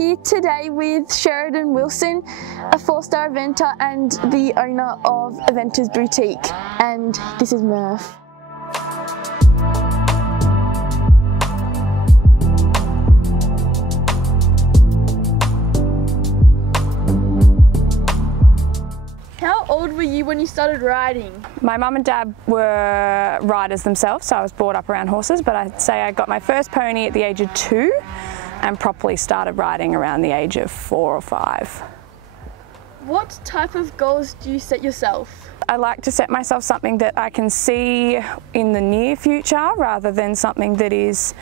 here today with Sheridan Wilson, a 4-star eventer and the owner of Eventers Boutique, and this is Murph. How old were you when you started riding? My mum and dad were riders themselves, so I was brought up around horses, but I'd say I got my first pony at the age of 2 and properly started riding around the age of 4 or 5. What type of goals do you set yourself? I like to set myself something that I can see in the near future rather than something that is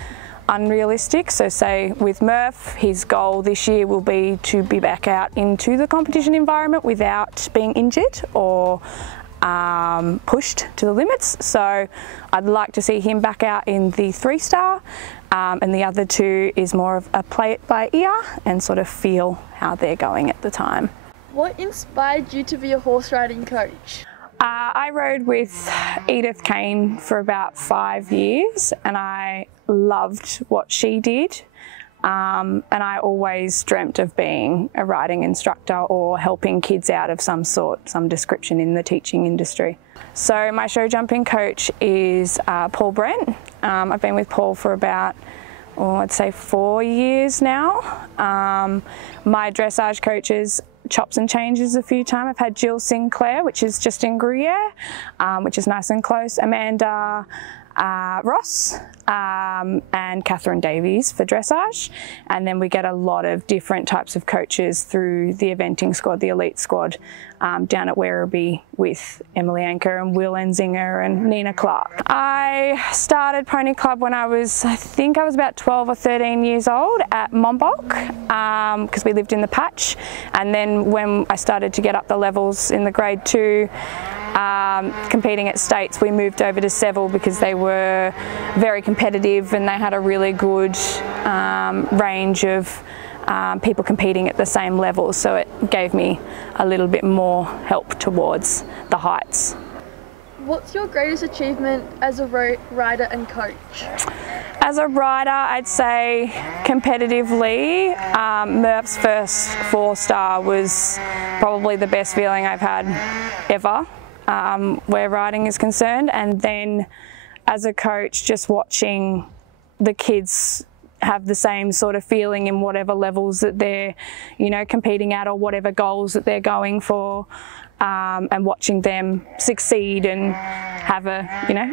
unrealistic. So say with Murph, his goal this year will be to be back out into the competition environment without being injured or pushed to the limits. So I'd like to see him back out in the 3-star, and the other 2 is more of a play it by ear and sort of feel how they're going at the time. What inspired you to be a horse riding coach? I rode with Edith Kane for about 5 years and I loved what she did, and I always dreamt of being a riding instructor or helping kids out of some sort, some description in the teaching industry. So my show jumping coach is Paul Brent. I've been with Paul for about, I'd say 4 years now. My dressage coaches chops and changes a few times. I've had Jill Sinclair, which is just in Gruyere, which is nice and close, Amanda Ross, and Catherine Davies for dressage. And then we get a lot of different types of coaches through the eventing squad, the elite squad, down at Werribee with Emily Anker and Will Enzinger and Nina Clark. I started Pony Club when I think I was about 12 or 13 years old at Monbulk, because we lived in the Patch. And then when I started to get up the levels in the grade 2, competing at states, we moved over to Seville because they were very competitive and they had a really good range of people competing at the same level, so it gave me a little bit more help towards the heights. What's your greatest achievement as a rider and coach? As a rider, I'd say competitively, Murph's first 4-star was probably the best feeling I've had ever where riding is concerned. And then as a coach, just watching the kids have the same sort of feeling in whatever levels that they're, competing at or whatever goals that they're going for, and watching them succeed and have a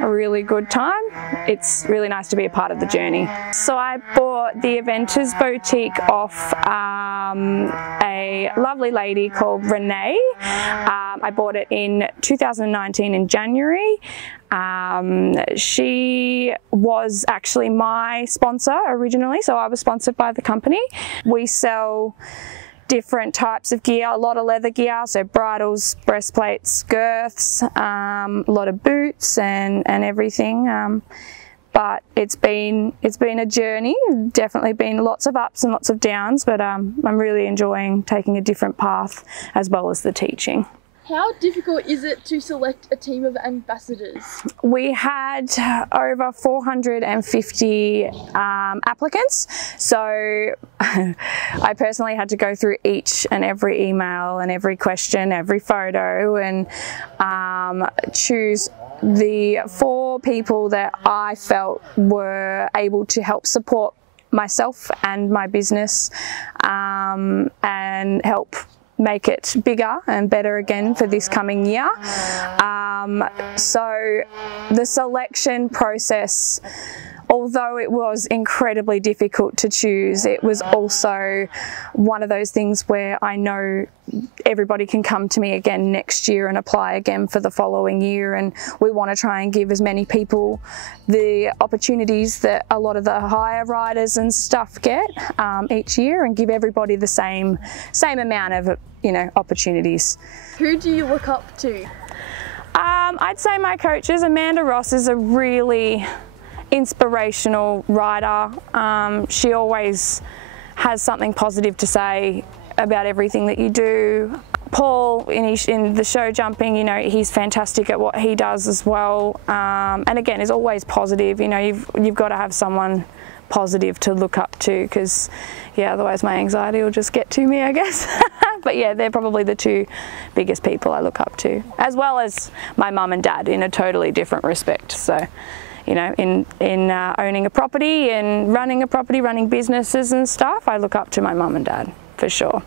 really good time. It's really nice to be a part of the journey. So I bought the Eventers Boutique off a lovely lady called Renee. I bought it in 2019 in January. She was actually my sponsor originally, so I was sponsored by the company. We sell different types of gear, a lot of leather gear, so bridles, breastplates, girths, a lot of boots and everything. But it's been a journey, definitely been lots of ups and lots of downs, but I'm really enjoying taking a different path as well as the teaching. How difficult is it to select a team of ambassadors? We had over 450 applicants, so I personally had to go through each and every email and every question, every photo, and choose the 4 people that I felt were able to help support myself and my business, and help make it bigger and better again for this coming year. So the selection process, although it was incredibly difficult to choose, it was also one of those things where I know everybody can come to me again next year and apply again for the following year, and we want to try and give as many people the opportunities that a lot of the higher riders and stuff get each year, and give everybody the same amount of opportunities. Who do you look up to? I'd say my coaches. Amanda Ross is a really inspirational rider. She always has something positive to say about everything that you do. Paul, in the show jumping, he's fantastic at what he does as well, and again is always positive. You've got to have someone positive to look up to, because yeah, otherwise my anxiety will just get to me, I guess. But yeah, they're probably the two biggest people I look up to, as well as my mum and dad in a totally different respect. So, you know, in owning a property and running a property, running businesses and stuff, I look up to my mum and dad for sure.